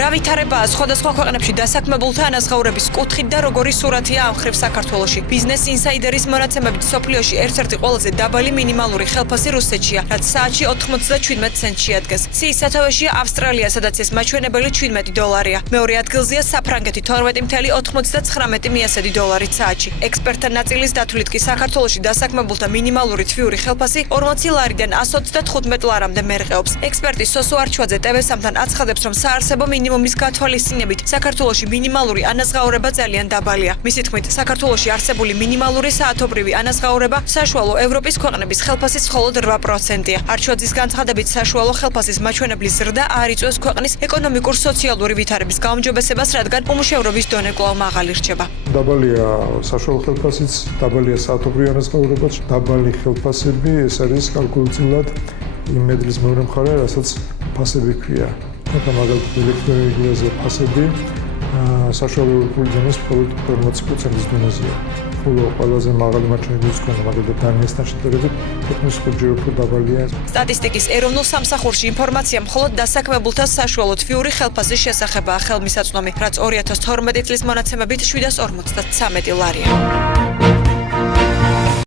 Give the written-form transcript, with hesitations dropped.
რა ვითარებაა სხვადასხვა ქვეყნებში დასაქმებულთა ანაზღაურების კუთხით და როგორი სურათია ამ ხრივ საქართველოში. Business Insider-ის მონაცემებით სოფლიოში ერთ-ერთი ყველაზე დაბალი მინიმალური ხელფასი რუსეთშია, რაც საათში 97 ცენტს შეადგენს. სიის სათავეშია ავსტრალია, სადაც ეს მაჩვენებელი $17. მეორე ადგილზეა საფრანგეთი 12.99 მიასადი დოლარით საათში. ექსპერტთა ნაწილის დათვლით კი საქართველოში დასაქმებულთა მინიმალური თვიური ხელფასი 40 ლარიდან 135 ლარამდე მერყეობს. ექსპერტი სოსო არჩვაძე TV3-მთან აცხადებს, რომ საარსებო მინიმუმის გათვალისწინებით საქართველოში მინიმალური ანაზღაურება ძალიან დაბალია. მისი თქმით, საქართველოში არსებული მინიმალური საათობრივი ანაზღაურება საშუალო ევროპის ქვეყნების ხელფასის მხოლოდ 8%-ია. არჩვაძის განცხადებით, საშუალო ხელფასის მაჩვენებლის ზრდა არ იწვევს ქვეყნის ეკონომიკურ-სოციალური ვითარების გაუმჯობესებას, რადგან უმუშევრობის დონე კვლავ მაღალი რჩება. დაბალია საშუალო ხელფასიც, დაბალია საათობრივი ანაზღაურებაც, დაბალი ხელფასები, ეს არის კალკულაციულად იმ მედლის მეორე მხარე, რასაც ფასები ქვია. მაგალითად, ელექტროენერგიაზე ფასები საშუალო ევროპული დონეს მხოლოდ 40%-ის დონეზეა. ხოლო ყველაზე მაღალი მაჩვენებლის მქონე, მაგალითად, დანიასთან შედარებით 15-ჯერ უფრო დაბალია. სტატისტიკის ეროვნულ სამსახურში ინფორმაცია მხოლოდ დასაქმებულთა საშუალო თვიური ხელფასის შესახებაა ხელმისაწვდომი, რაც 2012 წლის მონაცემებით 753 ლარია.